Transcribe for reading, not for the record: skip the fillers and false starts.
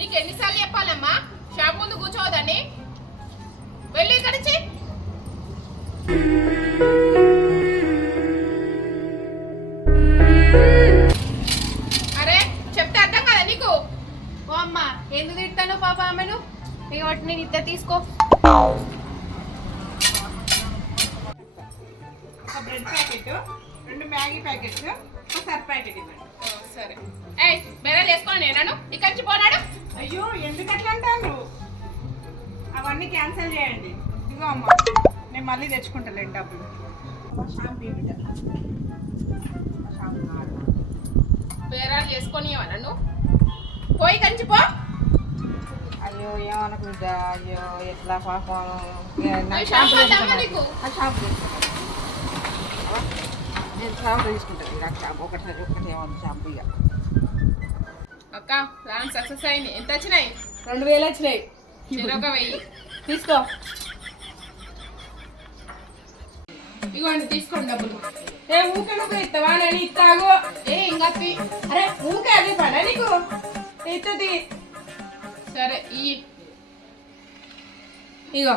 నీకు ఎన్నిసార్లు చెప్పాలమ్మా షాప్ ముందు కూర్చోవద్దని వెళ్ళి ఇక్కడి నుంచి. అరే చెప్తే అర్థం కదా నీకు. ఓ అమ్మ ఎందుకు తిట్టాను పాప ఆమెను? ఇక వాటి నేను ఇద్దరు తీసుకో. ఒక బ్రెడ్ ప్యాకెట్, 2 మ్యాగీ ప్యాకెట్స్, ఒక సర్ఫ్ ప్యాకెట్ ఇవ్వండి. సరే ఏయ్ బేరా చేసుకోండి నేను ఇక్కడి నుంచి పోనాడు. అయ్యో ఎందుకు అట్లా అంటాను? అవన్నీ క్యాన్సిల్ చేయండి. ఇదిగో అమ్మ నేను మళ్ళీ తెచ్చుకుంటాను డబ్బులు. షాంపూ బేరాలు చేసుకొని నన్ను పోయి కంచి పో. అయ్యో ఏమనకు అయ్యో ఎట్లా పాపం షాంపూ వద్దామా నీకు? షాంపూ నేను షాంపూ తీసుకుంటాను. షాంపూ ఒకటి ఏమన్నా షాంపూ ఇక అక్క ప్లాన్ సక్సెస్ అయింది. ఎంత వచ్చినాయి? 2000 వచ్చినాయి. చెరొక 1000 తీసుకో. ఇగోండి తీసుకోండి డబ్బులు. ఏ ఊకే నువ్వు ఇస్తావా? నేను ఇస్తాగు. ఏ ఇంకా అరే ఊకే అదే పడా నీకు? ఇస్తుంది. సరే ఇగో